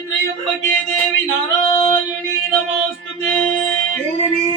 ತ್ರ್ಯಂಬಕೆ ದೇವಿ ನಾರಾಯಣಿ ನಮೋಸ್ತುತೆ. ಹೇಳಿರಿ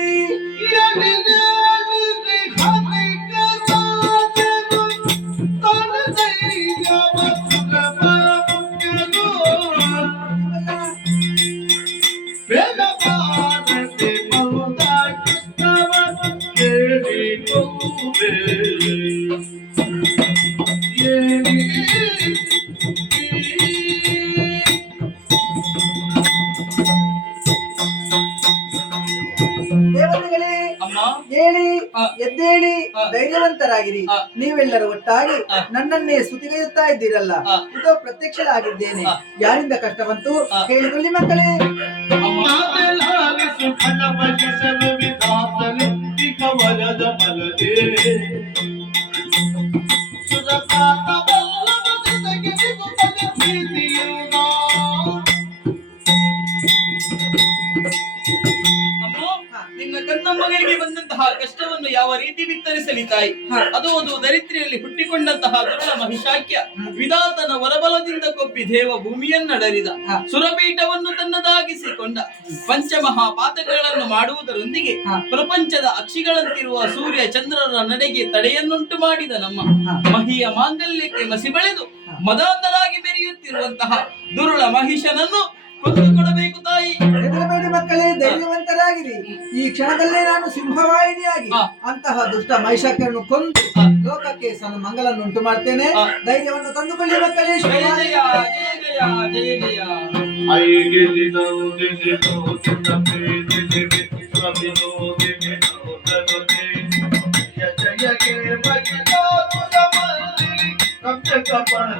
ದೇವತೆಗಳೇ ಅಮ್ಮ ಹೇಳಿ ಆ. ಎದ್ದೇಳಿ ಆ. ಧೈರ್ಯವಂತರಾಗಿರಿ. ಆ. ನೀವೆಲ್ಲರೂ ಒಟ್ಟಾಗಿ ಆ. ನನ್ನನ್ನೇ ಸ್ತುತಿಗೈಯುತ್ತಾ ಇದ್ದೀರಲ್ಲ, ಆ. ಇದು ಪ್ರತ್ಯಕ್ಷಳಾಗಿದ್ದೇನೆ. ಆ. ಯಾರಿಂದ ಕಷ್ಟ ಬಂತು ಆ. ಹೇಳಿಕೊಳ್ಳಿ ಮಕ್ಕಳೇ. ಅಮ್ಮ, ನಿನ್ನ ಕನ್ನಮ್ಮಗಳಿಗೆ ಬಂದಂತಹ ಕಷ್ಟವನ್ನು ಯಾವ ರೀತಿ ಬಿತ್ತರಿಸಲಿ ತಾಯಿ. ಹಾ. ಅದು ಒಂದು ದರಿದ್ರಿಯಲ್ಲಿ ಹುಟ್ಟಿಕೊಂಡಂತಹ ದುರುಳ ಮಹಿಷಾಕ್ಯ ವಿಧಾತನ ವರಬಲದಿಂದ ಕೊಬ್ಬಿ ದೇವ ಭೂಮಿಯನ್ನಡರಿದ ಹಾ. ಸುರಪೀಠವನ್ನು ತನ್ನದಾಗಿಸಿಕೊಂಡ ಪಂಚಮಹಾಪಾತಕಗಳನ್ನು ಮಾಡುವುದರೊಂದಿಗೆ ಹಾ. ಪ್ರಪಂಚದ ಅಕ್ಷಿಗಳಂತಿರುವ ಸೂರ್ಯ ಚಂದ್ರರ ನಡೆಗೆ ತಡೆಯನ್ನುಂಟು ಮಾಡಿದ ನಮ್ಮ ಹಾ. ಮಹಿಯ ಮಾಂಗಲ್ಯಕ್ಕೆ ಮಸಿ ಬೆಳೆದು ಮದಾಂಧರಾಗಿ ಮೆರೆಯುತ್ತಿರುವಂತಹ ದುರುಳ ಮಹಿಷನನ್ನು ಕೊಂದು ಕೊಡಬೇಕು ತಾಯಿ. ಹೆದರಬೇಡಿ ಮಕ್ಕಳೇ, ಧೈರ್ಯವಂತರಾಗಿರಿ. ಈ ಕ್ಷಣದಲ್ಲೇ ನಾನು ಸಿಂಹವಾಹಿನಿಯಾಗಿ ಆ. ಅಂತಹ ದುಷ್ಟ ಮಹಿಷಾಕರನ್ನು ಕೊಂದು ಆ. ಲೋಕಕ್ಕೆ ಮಂಗಲನ್ನು ಉಂಟು ಮಾಡ್ತೇನೆ. ಆ. ಧೈರ್ಯವನ್ನು ತಂದುಕೊಳ್ಳಿ ಮಕ್ಕಳೇ. ಜಯ ಜಯ ಶುಭವಾಗಲಿ. ಜಯ ಜಯ ಜಯ ಜಯ. ಕಪಾಲ